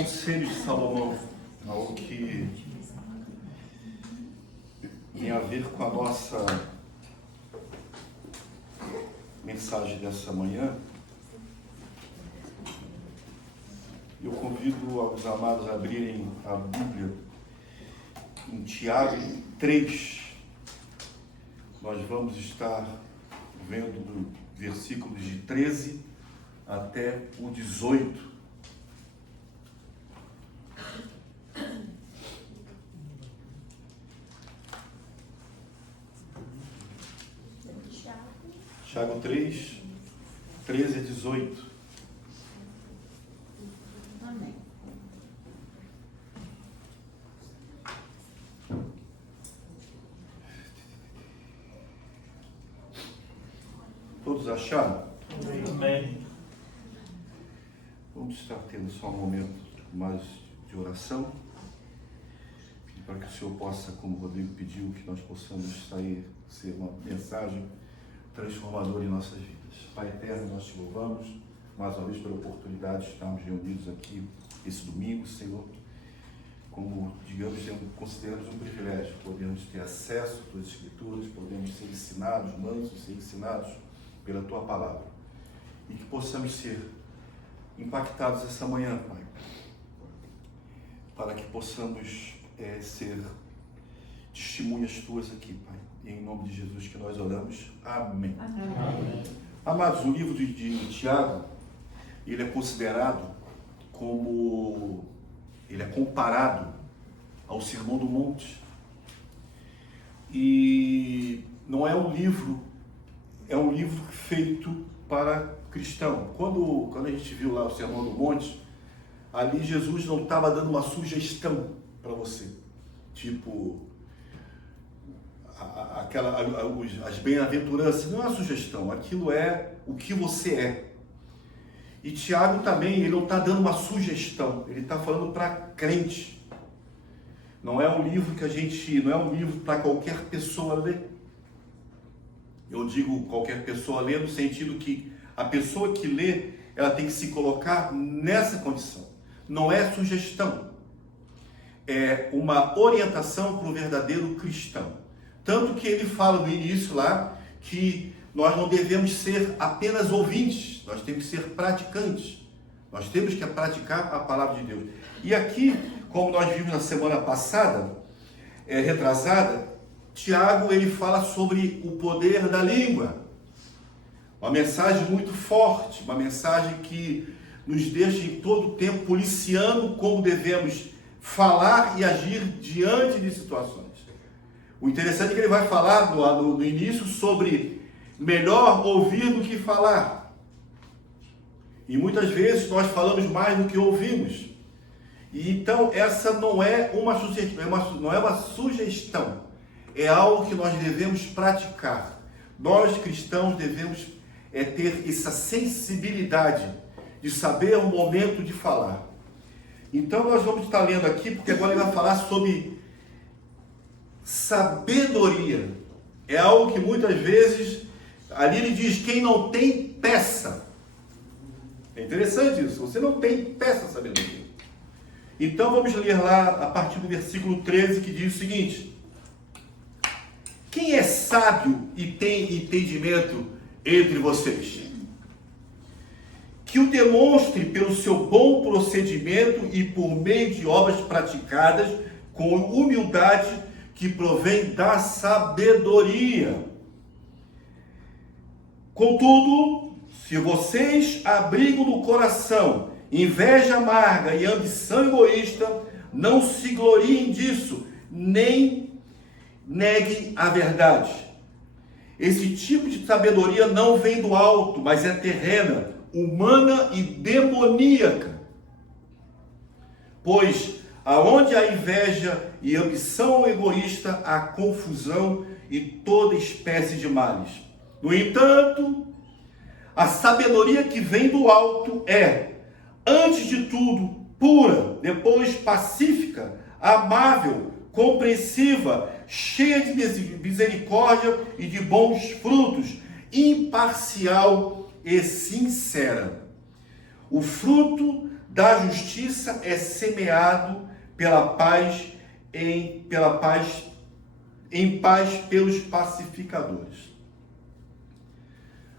Conselhos de Salomão, algo que tem a ver com a nossa mensagem dessa manhã. Eu convido os amados a abrirem a Bíblia em Tiago 3. Nós vamos estar vendo do versículos de 13 até o 18. Tiago 3, 13 a 18. Amém. Todos acharam? Amém. Vamos estar tendo só um momento mais de oração, para que o Senhor possa, como o Rodrigo pediu, que nós possamos sair, ser uma mensagem transformadora em nossas vidas. Pai eterno, nós te louvamos mais uma vez pela oportunidade de estarmos reunidos aqui esse domingo, Senhor. Como, digamos, consideramos um privilégio, podemos ter acesso às tuas escrituras, podemos ser ensinados, mansos, ser ensinados pela tua palavra. E que possamos ser impactados essa manhã, Pai, para que possamos ser testemunhas tuas aqui, Pai. E em nome de Jesus que nós oramos. Amém. Amém. Amados, o livro de Tiago, ele é considerado como, ele é comparado ao Sermão do Monte. E não é um livro, é um livro feito para cristão. Quando a gente viu lá o Sermão do Monte, ali Jesus não estava dando uma sugestão para você, tipo as bem-aventuranças. Não é uma sugestão, aquilo é o que você é. E Tiago também, ele não está dando uma sugestão, ele está falando para crente. Não é um livro não é um livro para qualquer pessoa ler. Eu digo qualquer pessoa ler no sentido que a pessoa que lê, ela tem que se colocar nessa condição. Não é sugestão, é uma orientação para o verdadeiro cristão. Tanto que ele fala no início lá que nós não devemos ser apenas ouvintes, nós temos que ser praticantes. Nós temos que praticar a palavra de Deus. E aqui, como nós vimos na semana passada, retrasada, Tiago, ele fala sobre o poder da língua. Uma mensagem muito forte, uma mensagem que nos deixa em todo o tempo policiando como devemos falar e agir diante de situações. O interessante é que ele vai falar no início sobre melhor ouvir do que falar. E muitas vezes nós falamos mais do que ouvimos. E então essa não é uma sugestão, não é uma sugestão. É algo que nós devemos praticar. Nós cristãos devemos ter essa sensibilidade de saber o momento de falar. Então nós vamos estar lendo aqui, porque agora ele vai falar sobre sabedoria. É algo que muitas vezes, ali ele diz, quem não tem, peça. É interessante isso, você não tem, peça sabedoria. Então vamos ler lá a partir do versículo 13, que diz o seguinte: quem é sábio e tem entendimento entre vocês? Que o demonstre pelo seu bom procedimento e por meio de obras praticadas com humildade que provém da sabedoria. Contudo, se vocês abrigam no coração inveja amarga e ambição egoísta, não se gloriem disso, nem neguem a verdade. Esse tipo de sabedoria não vem do alto, mas é terrena, humana e demoníaca. Pois aonde há inveja e ambição egoísta, há confusão e toda espécie de males. No entanto, a sabedoria que vem do alto é, antes de tudo, pura, depois pacífica, amável, compreensiva, cheia de misericórdia e de bons frutos, imparcial e sincera. O fruto da justiça é semeado pela paz em paz pelos pacificadores.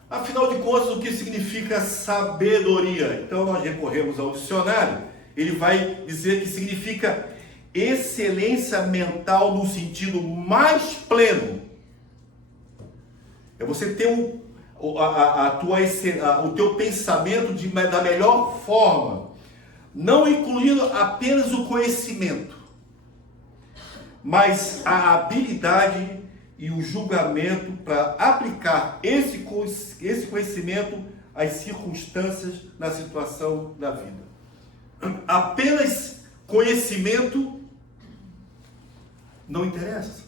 Afinal de contas, o que significa sabedoria? Então nós recorremos ao dicionário. Ele vai dizer que significa excelência mental no sentido mais pleno. É você ter o teu pensamento da melhor forma, não incluindo apenas o conhecimento, mas a habilidade e o julgamento para aplicar esse conhecimento às circunstâncias na situação da vida. Apenas conhecimento não interessa.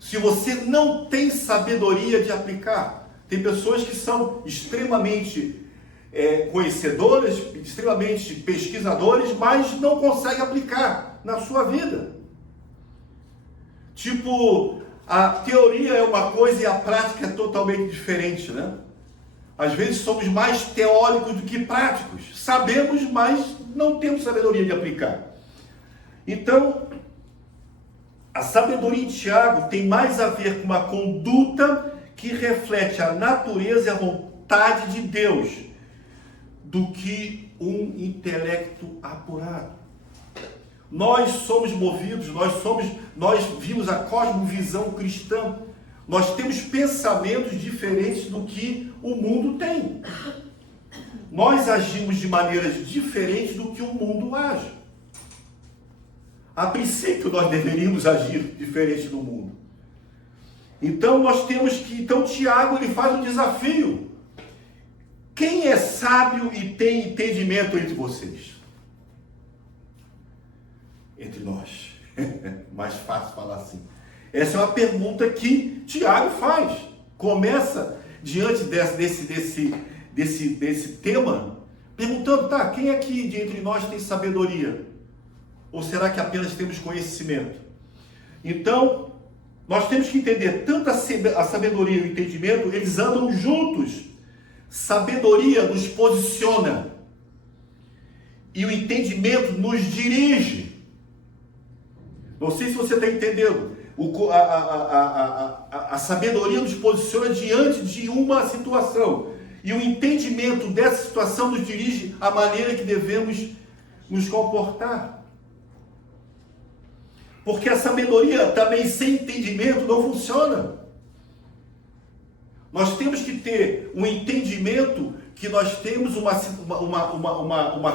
Se você não tem sabedoria de aplicar, tem pessoas que são extremamente conhecedoras, extremamente pesquisadores, mas não conseguem aplicar na sua vida. Tipo, a teoria é uma coisa e a prática é totalmente diferente, né? Às vezes somos mais teóricos do que práticos. Sabemos, mas não temos sabedoria de aplicar. Então, a sabedoria de Tiago tem mais a ver com uma conduta que reflete a natureza e a vontade de Deus do que um intelecto apurado. Nós somos movidos, nós vimos a cosmovisão cristã. Nós temos pensamentos diferentes do que o mundo tem. Nós agimos de maneiras diferentes do que o mundo age. A princípio, nós deveríamos agir diferente do mundo. Então, Então, Tiago, ele faz um desafio. Quem é sábio e tem entendimento entre vocês? Entre nós. Mais fácil falar assim. Essa é uma pergunta que Tiago faz. Começa diante desse tema, perguntando, tá, quem aqui de entre nós tem sabedoria? Ou será que apenas temos conhecimento? Então, nós temos que entender, tanto a sabedoria e o entendimento, eles andam juntos. Sabedoria nos posiciona. E o entendimento nos dirige. Não sei se você está entendendo. A sabedoria nos posiciona diante de uma situação. E o entendimento dessa situação nos dirige à maneira que devemos nos comportar. Porque a sabedoria também sem entendimento não funciona. Nós temos que ter um entendimento que nós temos uma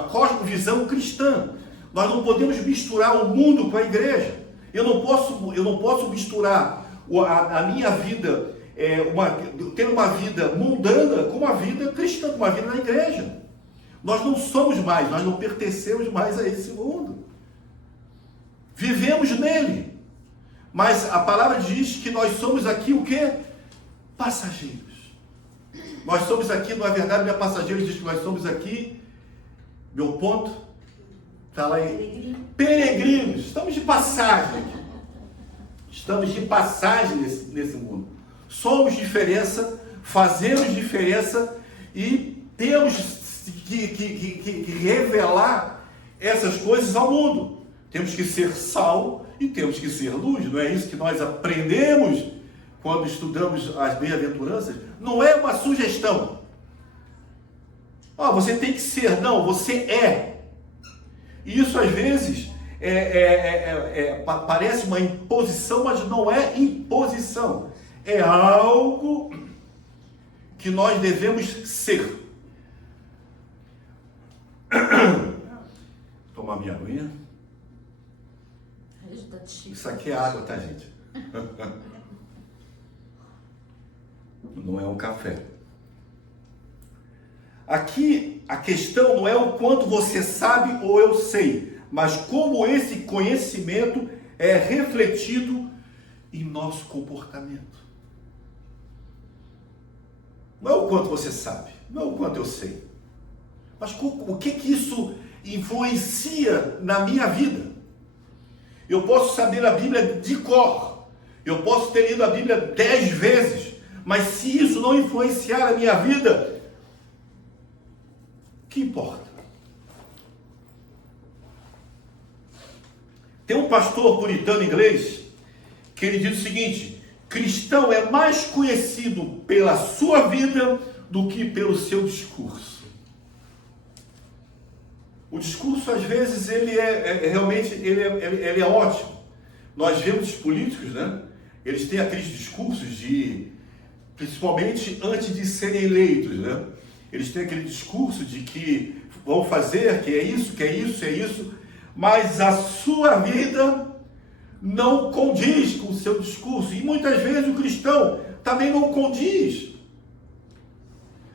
cosmovisão cristã. Nós não podemos misturar o mundo com a igreja. Eu não posso misturar a minha vida, ter uma vida mundana com uma vida cristã, com uma vida na igreja. Nós não somos mais, nós não pertencemos mais a esse mundo. Vivemos nele. Mas a palavra diz que nós somos aqui o quê? Passageiros. Nós somos aqui, não é verdade, não é passageiro, diz que nós somos aqui, meu ponto, está lá aí, peregrinos, estamos de passagem aqui. Estamos de passagem nesse mundo. Somos diferença, fazemos diferença e temos que revelar essas coisas ao mundo. Temos que ser sal e temos que ser luz. Não é isso que nós aprendemos quando estudamos as bem-aventuranças? Não é uma sugestão. Você tem que ser. Não, você é. E isso às vezes parece uma imposição, mas não é imposição. É algo que nós devemos ser. Tomar minha aguinha. Isso aqui é água, tá, gente? Não é um café. Aqui a questão não é o quanto você sabe ou eu sei, mas como esse conhecimento é refletido em nosso comportamento. Não é o quanto você sabe, não é o quanto eu sei, mas o que isso influencia na minha vida. Eu posso saber a Bíblia de cor, eu posso ter lido a Bíblia 10 vezes, mas se isso não influenciar a minha vida, que importa? Tem um pastor puritano inglês que ele diz o seguinte: cristão é mais conhecido pela sua vida do que pelo seu discurso. O discurso, às vezes, ele realmente ele é ótimo. Nós vemos os políticos, né? Eles têm aqueles discursos principalmente antes de serem eleitos, né? Eles têm aquele discurso de que vão fazer, que é isso, que é isso, é isso, mas a sua vida não condiz com o seu discurso. E muitas vezes o cristão também não condiz.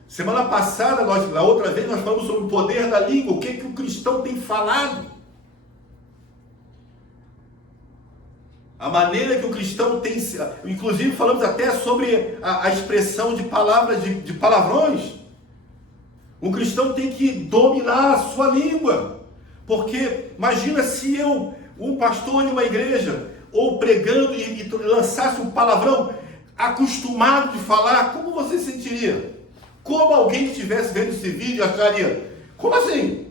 Semana passada, na outra vez, nós falamos sobre o poder da língua, o que o cristão tem falado. A maneira que o cristão tem, inclusive falamos até sobre a expressão de palavras, de palavrões. O cristão tem que dominar a sua língua, porque imagina se um pastor de uma igreja, ou pregando e lançasse um palavrão, acostumado de falar, como você sentiria? Como alguém que estivesse vendo esse vídeo acharia? Como assim?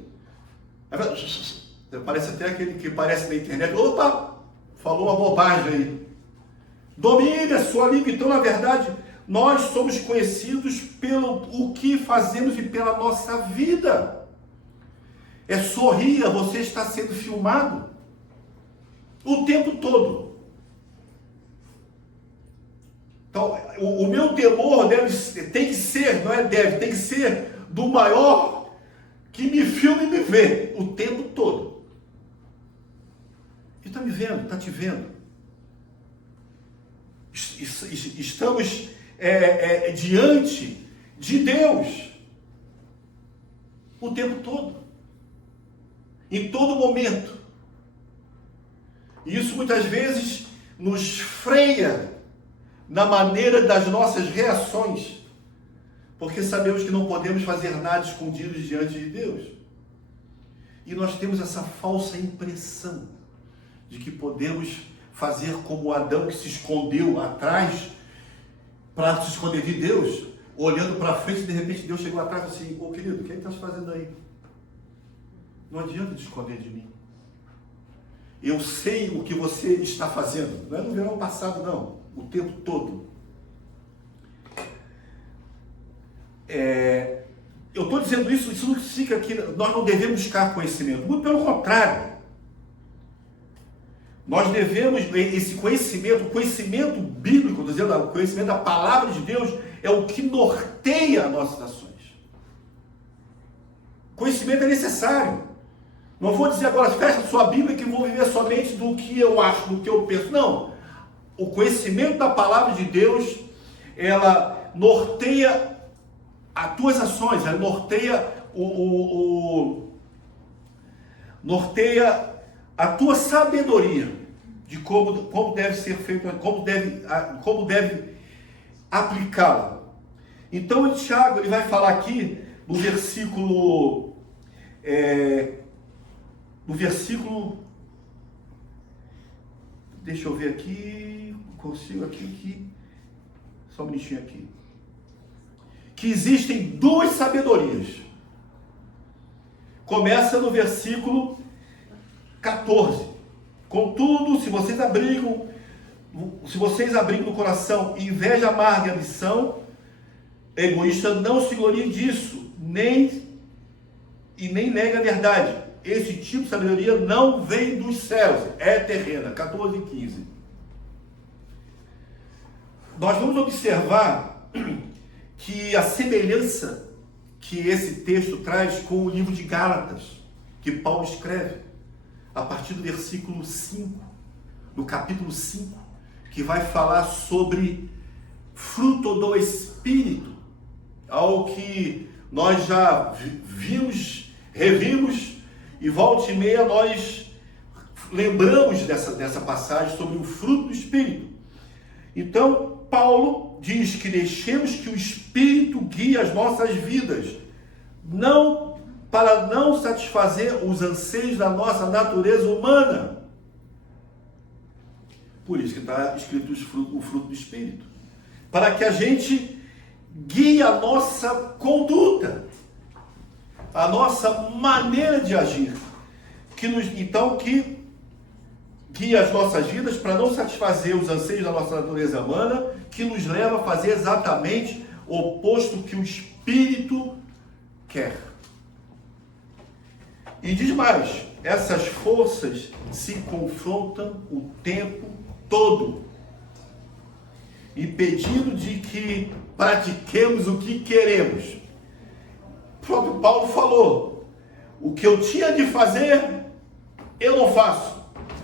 Parece até aquele que aparece na internet, opa, falou uma bobagem aí. Domine a sua língua. Então, na verdade, nós somos conhecidos pelo o que fazemos e pela nossa vida. Sorria, você está sendo filmado o tempo todo. Então, o meu temor tem que ser, não é deve, tem que ser do maior que me filma e me vê o tempo todo. Ele está me vendo, está te vendo. Estamos diante de Deus o tempo todo, em todo momento. E isso muitas vezes nos freia na maneira das nossas reações, porque sabemos que não podemos fazer nada escondidos diante de Deus. E nós temos essa falsa impressão de que podemos fazer como Adão, que se escondeu atrás para se esconder de Deus, olhando para frente, e de repente Deus chegou atrás e assim: ô querido, o que está fazendo aí? Não adianta te esconder de mim. Eu sei o que você está fazendo. Não é no verão passado, não. O tempo todo. Eu estou dizendo isso não significa que nós não devemos buscar conhecimento. Muito pelo contrário. Nós devemos, esse conhecimento, o conhecimento bíblico, dizendo, o conhecimento da palavra de Deus, é o que norteia as nossas ações. Conhecimento é necessário. Não vou dizer agora, fecha a sua Bíblia que vou viver somente do que eu acho, do que eu penso. Não. O conhecimento da palavra de Deus, ela norteia as tuas ações, ela norteia norteia a tua sabedoria de como deve ser feito, como deve aplicá-la. Então, o Tiago, ele vai falar aqui no versículo deixa eu ver aqui, consigo aqui, só um minutinho aqui, que existem duas sabedorias. Começa no versículo 14. Contudo, se vocês abrigam no coração inveja amarga e ambição egoísta, não se glorie disso, nem negue a verdade. Esse tipo de sabedoria não vem dos céus, é terrena. 14 e 15. Nós vamos observar que a semelhança que esse texto traz com o livro de Gálatas, que Paulo escreve, a partir do versículo 5, do capítulo 5, que vai falar sobre fruto do Espírito, algo que nós já vimos, revimos, e volta e meia nós lembramos dessa passagem sobre o fruto do Espírito. Então, Paulo diz que deixemos que o Espírito guie as nossas vidas, para não satisfazer os anseios da nossa natureza humana. Por isso que está escrito o fruto do Espírito. Para que a gente guie a nossa conduta, a nossa maneira de agir. Que guia as nossas vidas para não satisfazer os anseios da nossa natureza humana, que nos leva a fazer exatamente o oposto que o Espírito quer. E diz mais, essas forças se confrontam o tempo todo, impedindo de que pratiquemos o que queremos. O próprio Paulo falou, o que eu tinha de fazer, eu não faço.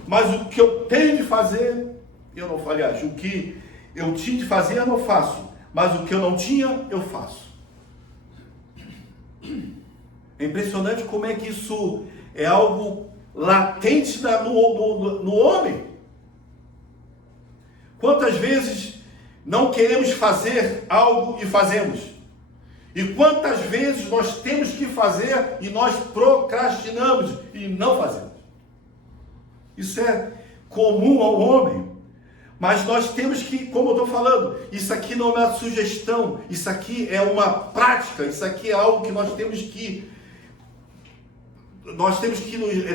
Mas o que eu tenho de fazer, eu não faço. Aliás, o que eu tinha de fazer, eu não faço. Mas o que eu não tinha, eu faço. É impressionante como é que isso é algo latente no homem. Quantas vezes não queremos fazer algo e fazemos? E quantas vezes nós temos que fazer e nós procrastinamos e não fazemos? Isso é comum ao homem. Mas nós temos que, como eu estou falando, isso aqui não é uma sugestão, isso aqui é uma prática, isso aqui é algo que nós temos que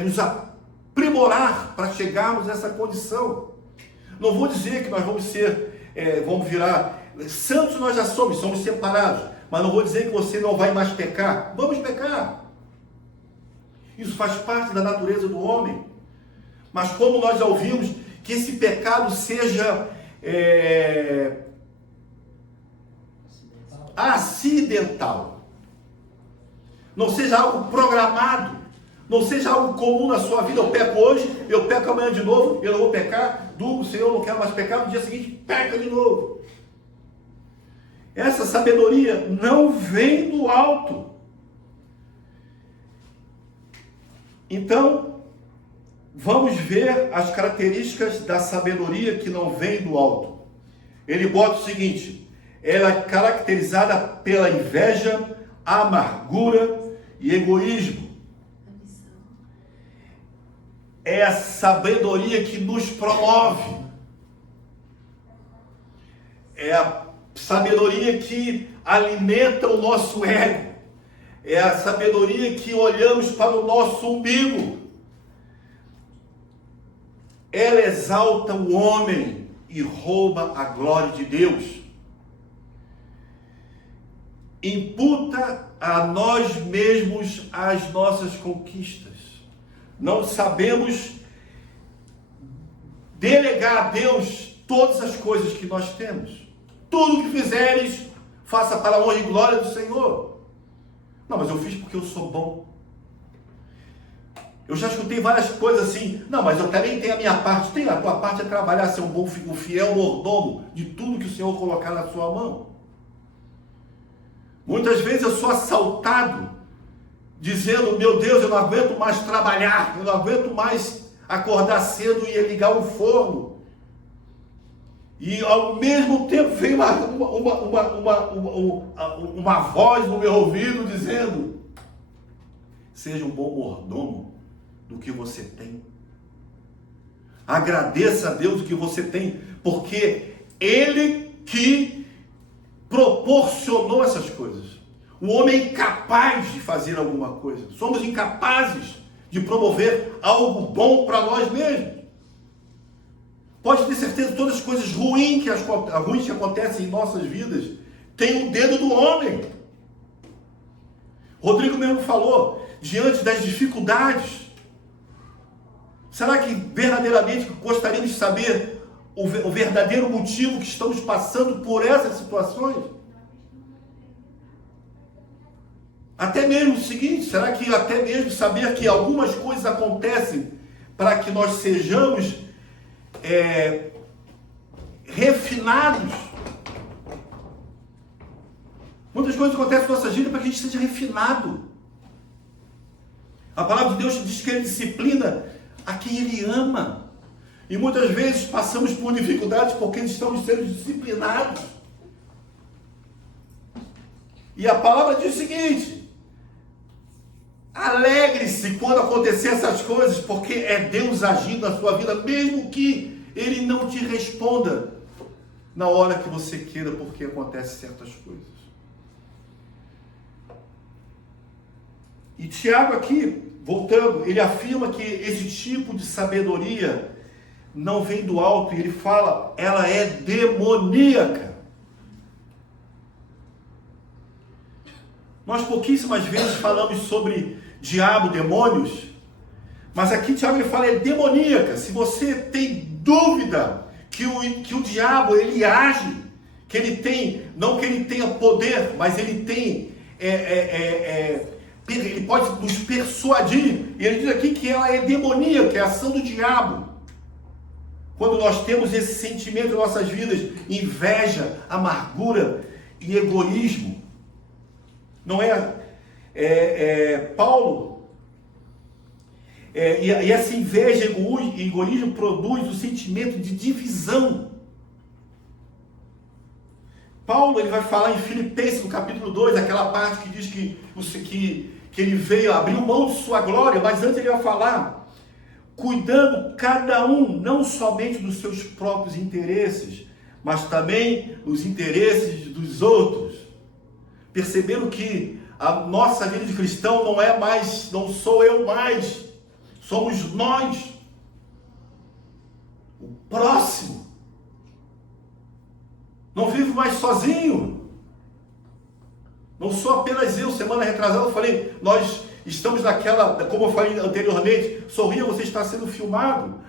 nos aprimorar para chegarmos a essa condição. Não vou dizer que nós vamos virar santos, nós já somos separados, mas não vou dizer que você não vai mais pecar. Vamos pecar. Isso faz parte da natureza do homem. Mas como nós já ouvimos, que esse pecado seja acidental. Não seja algo programado. Não seja algo comum na sua vida. Eu peco hoje, eu peco amanhã de novo, eu não vou pecar. Do Senhor, não quero mais pecar. No dia seguinte, peca de novo. Essa sabedoria não vem do alto. Então, vamos ver as características da sabedoria que não vem do alto. Ele bota o seguinte: ela é caracterizada pela inveja, amargura e egoísmo. É a sabedoria que nos promove. É a sabedoria que alimenta o nosso ego. É a sabedoria que olhamos para o nosso umbigo. Ela exalta o homem e rouba a glória de Deus. Imputa a nós mesmos as nossas conquistas. Não sabemos delegar a Deus todas as coisas que nós temos. Tudo que fizeres, faça para a honra e glória do Senhor. Não, mas eu fiz porque eu sou bom. Eu já escutei várias coisas assim. Não, mas eu também tenho a minha parte. Tem, a tua parte é trabalhar, ser um fiel mordomo de tudo que o Senhor colocar na sua mão. Muitas vezes eu sou assaltado, dizendo, meu Deus, eu não aguento mais trabalhar, eu não aguento mais acordar cedo e ligar o forno. E ao mesmo tempo vem uma voz no meu ouvido dizendo, seja um bom mordomo do que você tem. Agradeça a Deus o que você tem, porque Ele que proporcionou essas coisas. O homem é incapaz de fazer alguma coisa. Somos incapazes de promover algo bom para nós mesmos. Pode ter certeza que todas as coisas ruins que acontecem em nossas vidas têm o dedo do homem. Rodrigo mesmo falou, diante das dificuldades, será que verdadeiramente gostaríamos de saber o verdadeiro motivo que estamos passando por essas situações? Até mesmo o seguinte, será que até mesmo saber que algumas coisas acontecem para que nós sejamos refinados? Muitas coisas acontecem na nossa vida para que a gente seja refinado. A palavra de Deus diz que Ele disciplina a quem Ele ama. E muitas vezes passamos por dificuldades porque estamos sendo disciplinados. E a palavra diz o seguinte: alegre-se quando acontecer essas coisas, porque é Deus agindo na sua vida, mesmo que Ele não te responda na hora que você queira, porque acontecem certas coisas. E Tiago aqui, voltando, ele afirma que esse tipo de sabedoria não vem do alto, e ele fala, ela é demoníaca. Nós pouquíssimas vezes falamos sobre diabo, demônios, mas aqui Tiago ele fala, é demoníaca. Se você tem dúvida que o diabo ele age, que ele tem, não que ele tenha poder, mas ele tem, ele pode nos persuadir, e ele diz aqui que ela é demoníaca, é a ação do diabo. Quando nós temos esse sentimento em nossas vidas, inveja, amargura e egoísmo, não Paulo, e essa inveja e egoísmo produz o sentimento de divisão. Paulo ele vai falar em Filipenses, no capítulo 2, aquela parte que diz que ele veio abrir mão de sua glória, mas antes ele vai falar, cuidando cada um, não somente dos seus próprios interesses, mas também os interesses dos outros. Percebendo que a nossa vida de cristão não sou eu mais, somos nós, o próximo. Não vivo mais sozinho. Não sou apenas eu. Semana retrasada eu falei, nós estamos naquela, como eu falei anteriormente, sorria, você está sendo filmado.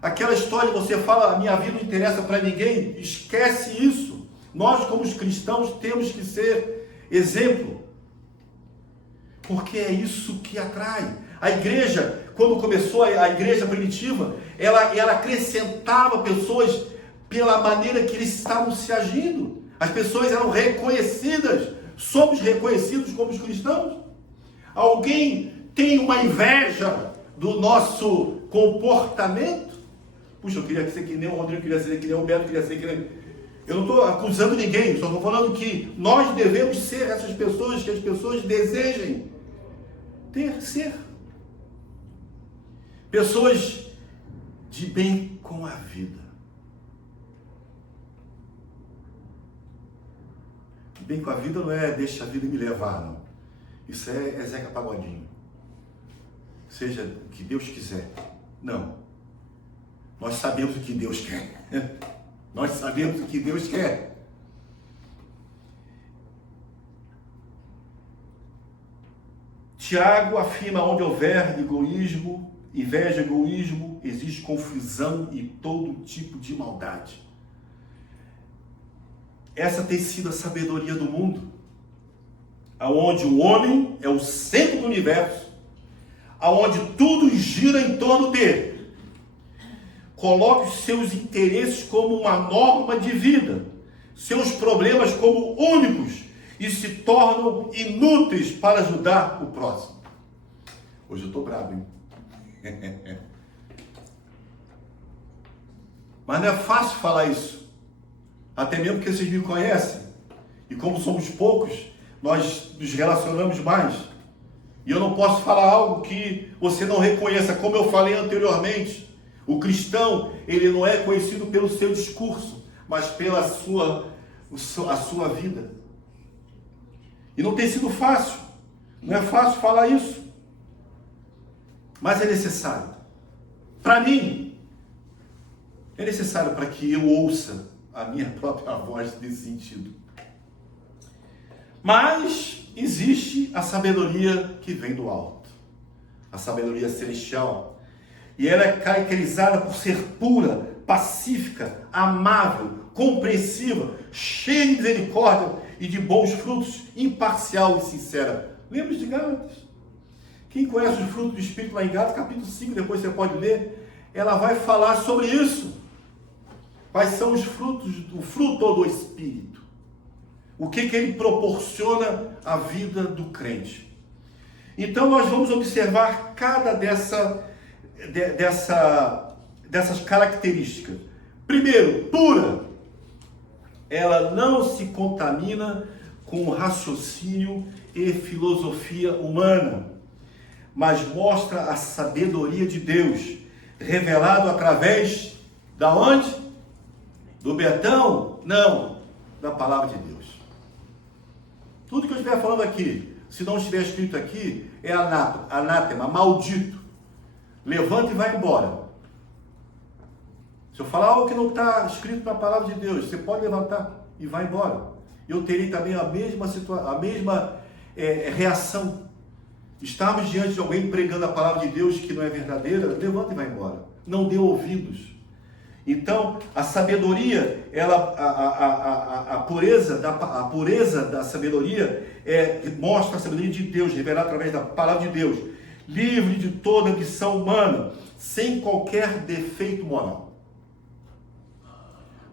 Aquela história, você fala, a minha vida não interessa para ninguém, esquece isso. Nós, como os cristãos, temos que ser exemplo. Porque é isso que atrai. A igreja, quando começou a igreja primitiva, ela acrescentava pessoas pela maneira que eles estavam se agindo. As pessoas eram reconhecidas. Somos reconhecidos como os cristãos. Alguém tem uma inveja do nosso comportamento? Puxa, eu queria ser que nem o Rodrigo, queria ser que nem o Beto, queria ser que nem... Eu não estou acusando ninguém, só estou falando que nós devemos ser essas pessoas que as pessoas desejem ser. Pessoas de bem com a vida. Bem com a vida não é deixa a vida me levar, não. Isso é Zeca Pagodinho. Seja o que Deus quiser. Não. Nós sabemos o que Deus quer. Nós sabemos o que Deus quer. Tiago afirma, onde houver egoísmo, inveja, egoísmo, existe confusão e todo tipo de maldade. Essa tem sido a sabedoria do mundo, aonde o homem é o centro do universo, aonde tudo gira em torno dele. Coloque os seus interesses como uma norma de vida, seus problemas como únicos e se tornam inúteis para ajudar o próximo. Hoje eu estou bravo, hein? Mas não é fácil falar isso. Até mesmo porque vocês me conhecem. E como somos poucos, nós nos relacionamos mais. E eu não posso falar algo que você não reconheça. Como eu falei anteriormente, o cristão, ele não é conhecido pelo seu discurso, mas pela sua vida. E não tem sido fácil. Não é fácil falar isso. Mas é necessário. Para mim, é necessário para que eu ouça a minha própria voz nesse sentido. Mas existe a sabedoria que vem do alto. A sabedoria celestial. E ela é caracterizada por ser pura, pacífica, amável, compreensiva, cheia de misericórdia e de bons frutos, imparcial e sincera. Lembra de Gálatas? Quem conhece os frutos do Espírito lá em Gálatas, capítulo 5, depois você pode ler, ela vai falar sobre isso. Quais são os frutos, o fruto do Espírito? O que ele proporciona à vida do crente? Então nós vamos observar cada dessas características. Primeiro, pura. Ela não se contamina com raciocínio e filosofia humana, mas mostra a sabedoria de Deus, revelado através da onde? Do Betão? Não, da palavra de Deus. Tudo que eu estiver falando aqui, se não estiver escrito aqui, é anátema, maldito. Levanta e vai embora. Se eu falar algo que não está escrito na palavra de Deus, você pode levantar e vai embora. Eu terei também a mesma reação. Estarmos diante de alguém pregando a palavra de Deus que não é verdadeira, levanta e vai embora. Não dê ouvidos. Então, a sabedoria, a pureza da sabedoria mostra a sabedoria de Deus, revelada através da palavra de Deus, livre de toda ambição humana, sem qualquer defeito moral.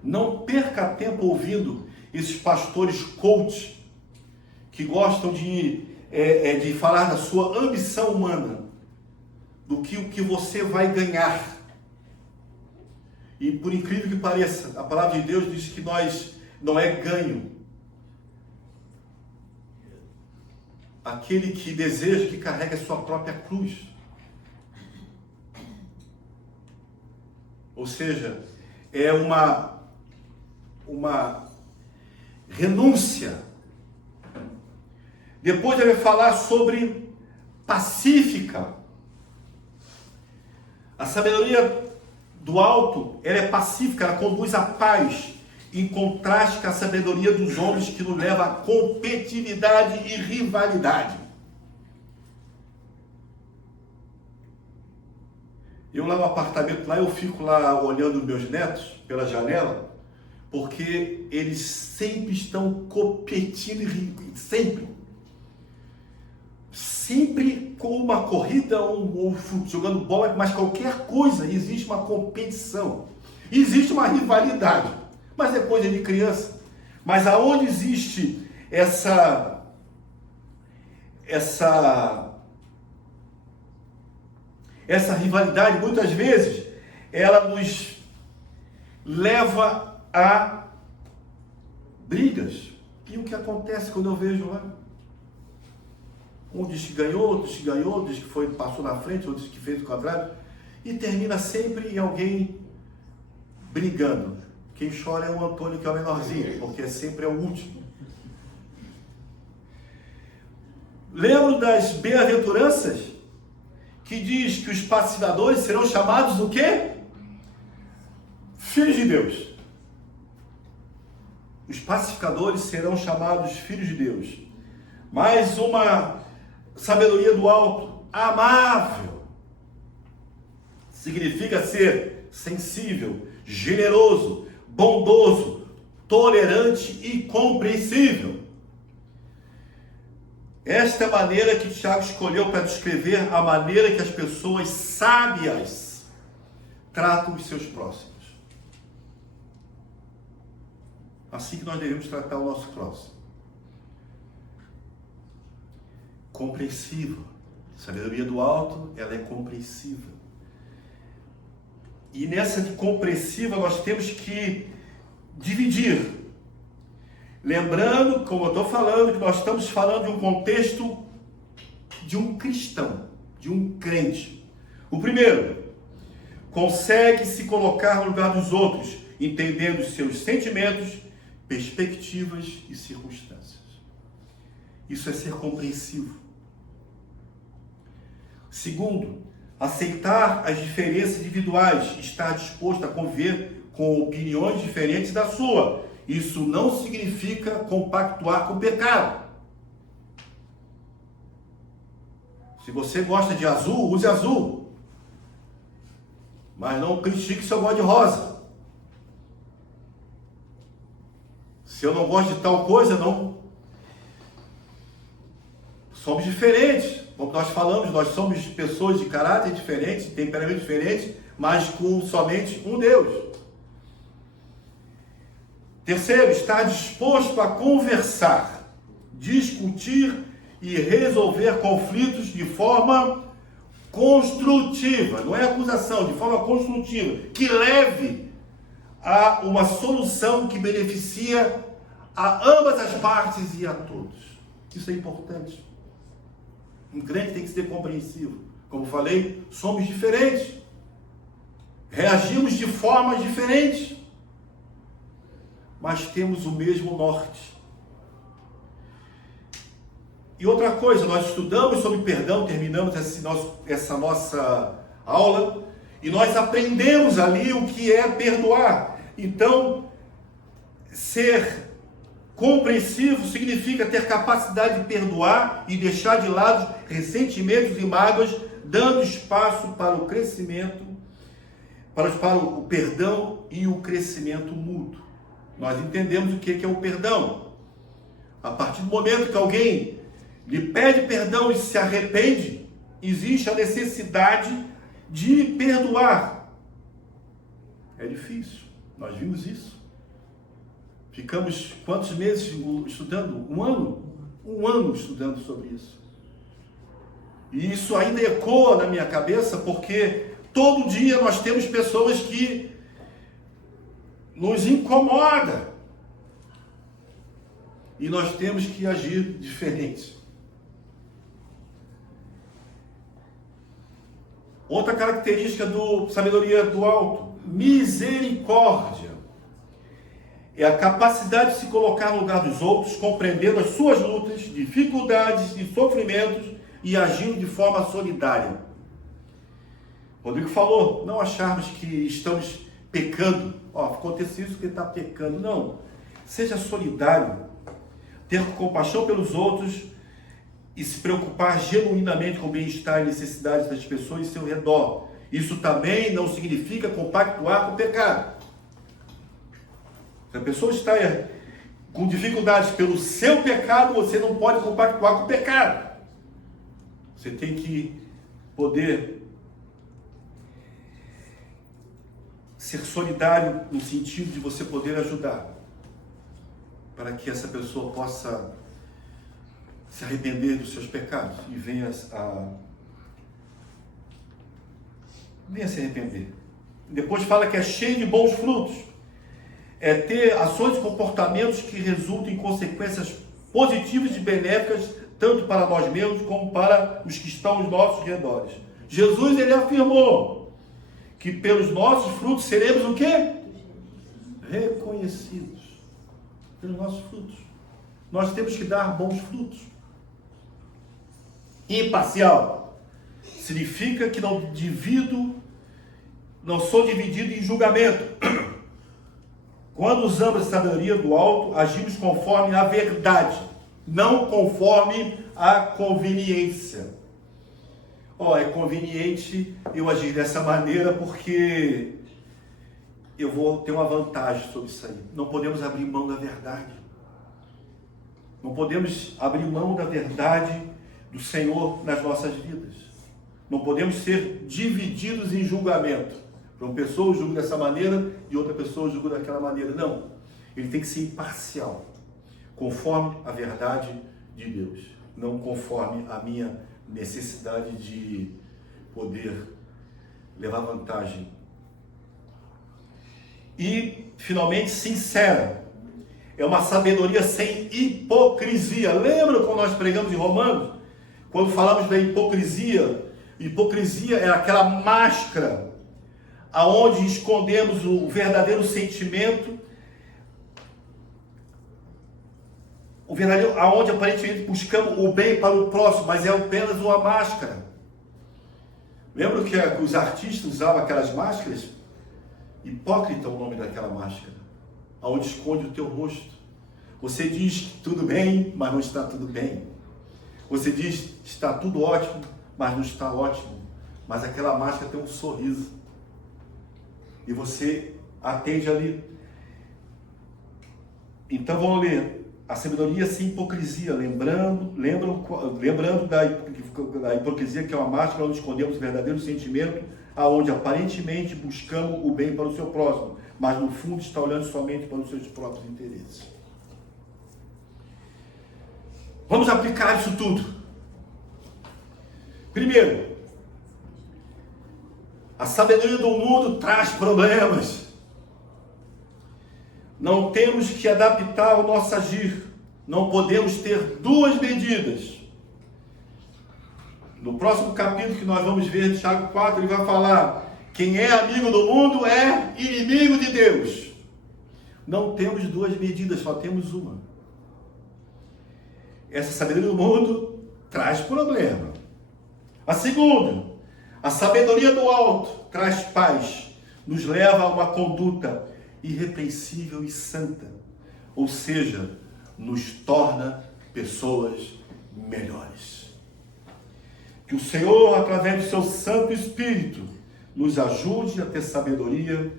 Não perca tempo ouvindo esses pastores coach que gostam de falar da sua ambição humana, do que o que você vai ganhar. E por incrível que pareça, a palavra de Deus diz que nós não é ganho. Aquele que deseja, que carrega a sua própria cruz. Ou seja, é uma renúncia. Depois ele vai falar sobre pacífica. A sabedoria do alto, ela é pacífica, ela conduz à paz, em contraste com a sabedoria dos homens que nos leva à competitividade e rivalidade. Eu lá no apartamento, lá eu fico lá olhando meus netos pela janela, porque eles sempre estão competindo, sempre com uma corrida ou jogando bola, mas qualquer coisa, existe uma competição, existe uma rivalidade, mas é coisa de criança. Mas aonde existe essa rivalidade, muitas vezes, ela nos leva a brigas. E o que acontece quando eu vejo lá? Um diz que ganhou, outro diz que ganhou, outro diz que passou na frente, outro diz que fez o contrário. E termina sempre em alguém brigando. Quem chora é o Antônio, que é o menorzinho, porque sempre é o último. Lembro das bem-aventuranças, que diz que os pacificadores serão chamados o quê? Filhos de Deus. Os pacificadores serão chamados filhos de Deus. Mais uma sabedoria do alto, amável. Significa ser sensível, generoso, bondoso, tolerante e compreensível. Esta é a maneira que Tiago escolheu para descrever a maneira que as pessoas sábias tratam os seus próximos. Assim que nós devemos tratar o nosso próximo. Compreensivo. Sabedoria do alto, ela é compreensiva. E nessa de compreensiva nós temos que dividir. Lembrando, como eu estou falando, que nós estamos falando de um contexto de um cristão, de um crente. O primeiro, consegue se colocar no lugar dos outros, entendendo os seus sentimentos, perspectivas e circunstâncias. Isso é ser compreensivo. Segundo, aceitar as diferenças individuais, estar disposto a conviver com opiniões diferentes da sua. Isso não significa compactuar com o pecado. Se você gosta de azul, use azul. Mas não critique se eu gosto de rosa. Se eu não gosto de tal coisa, não. Somos diferentes. Como nós falamos, nós somos pessoas de caráter diferentes, temperamento diferente, mas com somente um Deus. Terceiro, estar disposto a conversar, discutir e resolver conflitos de forma construtiva, não é acusação, de forma construtiva, que leve a uma solução que beneficia a ambas as partes e a todos. Isso é importante. Um crente tem que ser compreensivo. Como falei, somos diferentes. Reagimos de formas diferentes. Mas temos o mesmo norte. E outra coisa, nós estudamos sobre perdão, terminamos essa nossa aula, E nós aprendemos ali o que é perdoar. Então, ser compreensivo significa ter capacidade de perdoar e deixar de lado ressentimentos e mágoas, dando espaço para o crescimento, para o perdão e o crescimento mútuo. Nós entendemos o que é o perdão. A partir do momento que alguém lhe pede perdão e se arrepende, existe a necessidade de perdoar. É difícil, nós vimos isso. Ficamos quantos meses estudando? Um ano? Um ano estudando sobre isso. E isso ainda ecoa na minha cabeça, porque todo dia nós temos pessoas que nos incomodam. E nós temos que agir diferente. Outra característica do sabedoria do alto, misericórdia. É a capacidade de se colocar no lugar dos outros, compreendendo as suas lutas, dificuldades e sofrimentos e agindo de forma solidária. Rodrigo falou, não acharmos que estamos pecando. Aconteceu isso que ele está pecando. Não. Seja solidário, ter compaixão pelos outros e se preocupar genuinamente com o bem-estar e necessidades das pessoas em seu redor. Isso também não significa compactuar com o pecado. Se a pessoa está com dificuldades pelo seu pecado, você não pode compactuar com o pecado. Você tem que poder ser solidário no sentido de você poder ajudar, para que essa pessoa possa se arrepender dos seus pecados e venha se arrepender. Depois fala que é cheio de bons frutos. É ter ações e comportamentos que resultem em consequências positivas e benéficas, tanto para nós mesmos como para os que estão aos nossos redores. Jesus, ele afirmou que pelos nossos frutos seremos o quê? Reconhecidos. Pelos nossos frutos. Nós temos que dar bons frutos. Imparcial. Significa que não sou dividido em julgamento. Quando usamos a sabedoria do alto, agimos conforme a verdade, não conforme a conveniência. É conveniente eu agir dessa maneira porque eu vou ter uma vantagem sobre isso aí. Não podemos abrir mão da verdade. Não podemos abrir mão da verdade do Senhor nas nossas vidas. Não podemos ser divididos em julgamento. Uma pessoa julga dessa maneira e outra pessoa julga daquela maneira. Não. Ele tem que ser imparcial, conforme a verdade de Deus, não conforme a minha necessidade de poder levar vantagem. E, finalmente, sincera. É uma sabedoria sem hipocrisia. Lembra quando nós pregamos em Romanos? Quando falamos da hipocrisia? Hipocrisia é aquela máscara aonde escondemos o verdadeiro sentimento, aonde aparentemente buscamos o bem para o próximo, mas é apenas uma máscara. Lembra que os artistas usavam aquelas máscaras? Hipócrita é o nome daquela máscara, aonde esconde o teu rosto. Você diz tudo bem, mas não está tudo bem. Você diz está tudo ótimo, mas não está ótimo. Mas aquela máscara tem um sorriso. E você atende ali. Então vamos ler. A sabedoria sem hipocrisia, lembrando da hipocrisia, que é uma máscara onde escondemos o verdadeiro sentimento, aonde aparentemente buscamos o bem para o seu próximo, mas no fundo está olhando somente para os seus próprios interesses. Vamos aplicar isso tudo. Primeiro, a sabedoria do mundo traz problemas. Não temos que adaptar o nosso agir. Não podemos ter duas medidas. No próximo capítulo que nós vamos ver, Tiago 4, ele vai falar: quem é amigo do mundo é inimigo de Deus. Não temos duas medidas, só temos uma. Essa sabedoria do mundo traz problema. A segunda, A sabedoria do alto traz paz, nos leva a uma conduta irrepreensível e santa, ou seja, nos torna pessoas melhores. Que o Senhor, através do seu Santo Espírito, nos ajude a ter sabedoria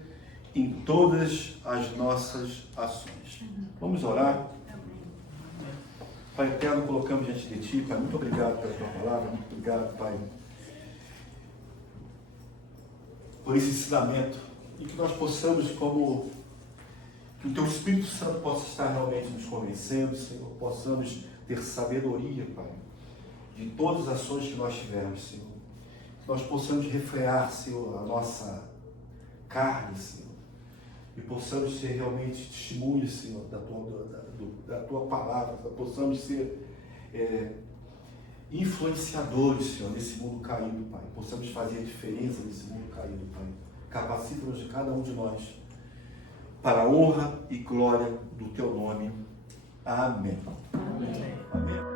em todas as nossas ações. Vamos orar. Pai eterno, colocamos diante de Ti, Pai, muito obrigado pela Tua palavra, muito obrigado, Pai, por esse ensinamento, e que nós possamos, que o Teu Espírito Santo possa estar realmente nos convencendo, Senhor, possamos ter sabedoria, Pai, de todas as ações que nós tivermos, Senhor, que nós possamos refrear, Senhor, a nossa carne, Senhor, e possamos ser realmente testemunhas, Senhor, da Tua palavra, possamos ser influenciadores, Senhor, nesse mundo caído, Pai. Possamos fazer a diferença nesse mundo caído, Pai. Capacita-nos de cada um de nós para a honra e glória do Teu nome. Amém. Amém. Amém.